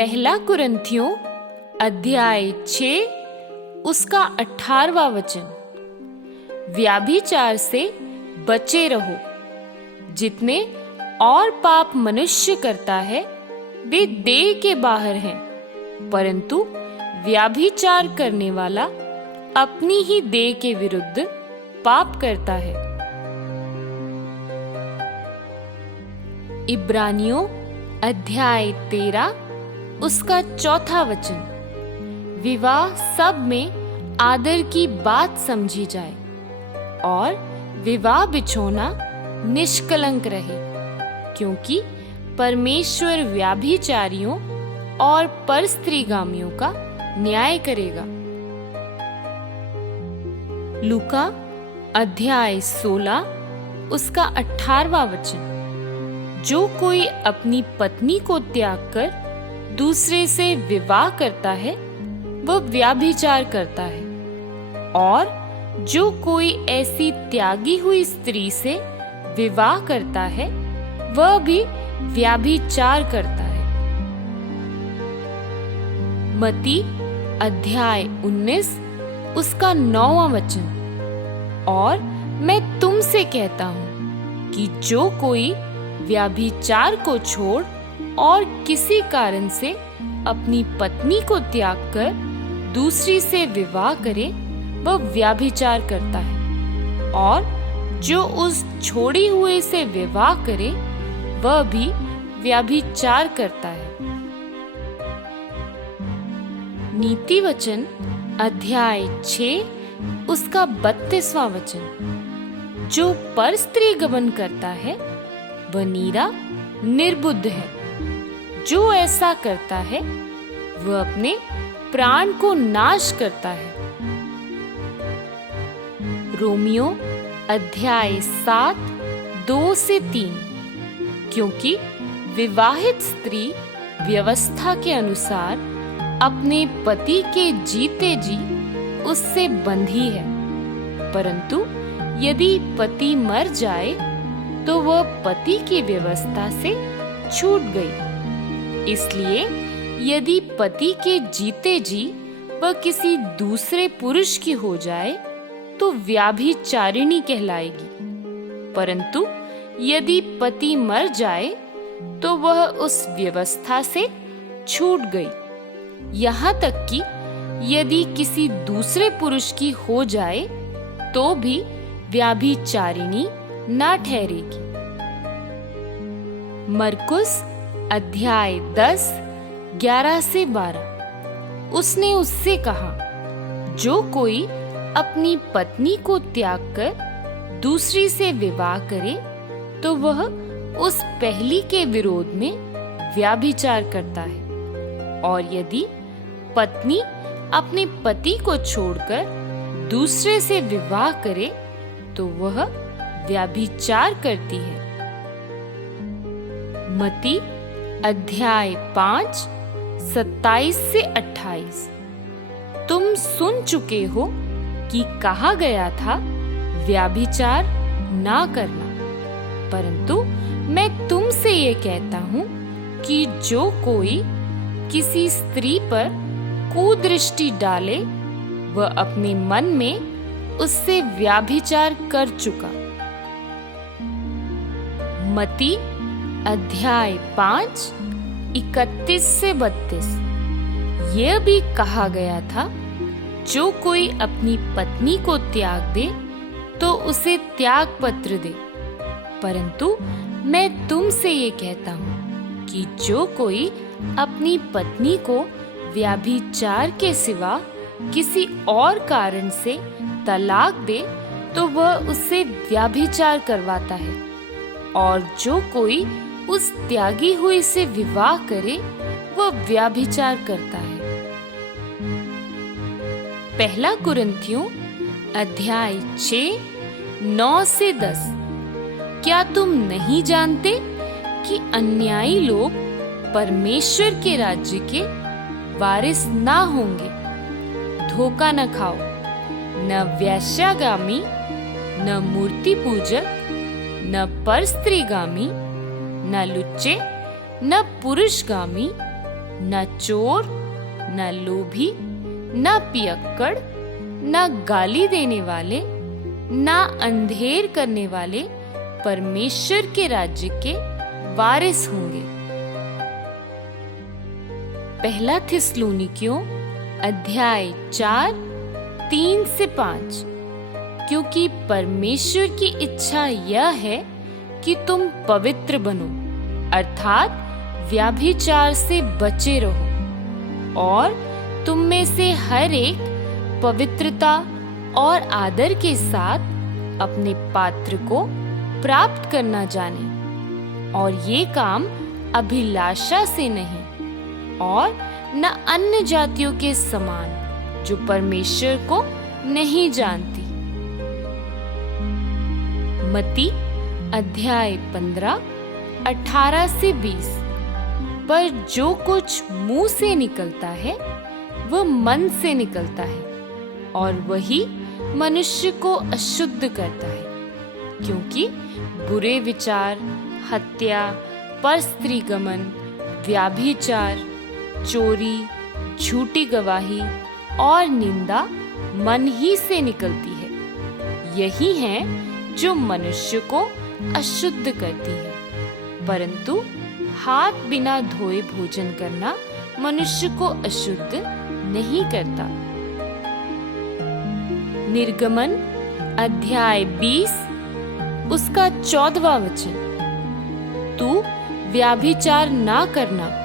पहला कुरिन्थियों अध्याय 6 उसका 18वां वचन। व्याभिचार से बचे रहो। जितने और पाप मनुष्य करता है वे देह के बाहर हैं, परंतु व्याभिचार करने वाला अपनी ही देह के विरुद्ध पाप करता है। इब्रानियों अध्याय 13 उसका 4वां वचन। विवाह सब में आदर की बात समझी जाए और विवाह बिछोना निष्कलंक रहे, क्योंकि परमेश्वर व्याभिचारियों और परस्त्रीगामियों का न्याय करेगा। लूका अध्याय 16 उसका 18वां वचन। जो कोई अपनी पत्नी को त्याग कर दूसरे से विवाह करता है वह व्याभिचार करता है, और जो कोई ऐसी त्यागी हुई स्त्री से विवाह करता है वह भी व्याभिचार करता है। मत्ती अध्याय 19 उसका 9वां वचन। और मैं तुमसे कहता हूं कि जो कोई व्याभिचार को छोड़ और किसी कारण से अपनी पत्नी को त्याग कर दूसरी से विवाह करे वह व्याभिचार करता है, और जो उस छोड़ी हुए से विवाह करे वह भी व्याभिचार करता है। नीति वचन अध्याय 6 उसका 32वां वचन। जो परस्त्री गमन करता है वह नीरा निर्बुद्ध है। जो ऐसा करता है वह अपने प्राण को नाश करता है। रोमियो अध्याय 7 2 से 3। क्योंकि विवाहित स्त्री व्यवस्था के अनुसार अपने पति के जीते जी उससे बंधी है, परंतु यदि पति मर जाए तो वह पति की व्यवस्था से छूट गई। इसलिए यदि पति के जीते जी वह किसी दूसरे पुरुष की हो जाए तो व्याभिचारिणी कहलाएगी, परंतु यदि पति मर जाए तो वह उस व्यवस्था से छूट गई। यहाँ तक कि यदि किसी दूसरे पुरुष की हो जाए तो भी व्याभिचारिणी ना ठहरेगी। मरकुस अध्याय 10 11 से 12। उसने उससे कहा, जो कोई अपनी पत्नी को त्याग कर दूसरी से विवाह करे तो वह उस पहली के विरोध में व्याभिचार करता है, और यदि पत्नी अपने पति को छोड़कर दूसरे से विवाह करे तो वह व्याभिचार करती है। मत्ती अध्याय 5 27 से 28। तुम सुन चुके हो कि कहा गया था व्याभिचार ना करना, परंतु मैं तुमसे ये कहता हूँ कि जो कोई किसी स्त्री पर कुदृष्टि डाले वह अपने मन में उससे व्याभिचार कर चुका। मत्ती अध्याय 5 31 से 32। यह भी कहा गया था, जो कोई अपनी पत्नी को त्याग दे तो उसे त्याग पत्र दे, परंतु मैं तुमसे ये कहता हूँ कि जो कोई अपनी पत्नी को व्याभिचार के सिवा किसी और कारण से तलाक दे तो वह उससे व्याभिचार करवाता है, और जो कोई उस त्यागी हुई से विवाह करे वह व्याभिचार करता है। पहला कुरिन्थियों अध्याय 6 9 से 10। क्या तुम नहीं जानते कि अन्यायी लोग परमेश्वर के राज्य के वारिस ना होंगे? धोखा न खाओ, न वेश्यागामी, न मूर्ति पूजक, न परस्त्रीगामी, न लुच्चे, न पुरुषगामी, न चोर, न लोभी, न पियक्कड़, न गाली देने वाले, न अंधेर करने वाले परमेश्वर के राज्य के वारिस होंगे। पहला थिस्सलुनीकियों अध्याय 4 3 से 5। क्योंकि परमेश्वर की इच्छा यह है कि तुम पवित्र बनो, अर्थात व्यभिचार से बचे रहो, और तुम में से हर एक पवित्रता और आदर के साथ अपने पात्र को प्राप्त करना जाने, और ये काम अभिलाषा से नहीं और न अन्य जातियों के समान जो परमेश्वर को नहीं जानती। मत्ती अध्याय 15 18 से 20। पर जो कुछ मुंह से निकलता है वह मन से निकलता है, और वही मनुष्य को अशुद्ध करता है, क्योंकि बुरे विचार, हत्या, परस्त्रीगमन, व्याभिचार, चोरी, झूठी गवाही और निंदा मन ही से निकलती है। यही है जो मनुष्य को अशुद्ध करती है। परंतु हाथ बिना धोए भोजन करना मनुष्य को अशुद्ध नहीं करता। निर्गमन अध्याय 20 उसका 14वां वचन। तू व्याभिचार ना करना,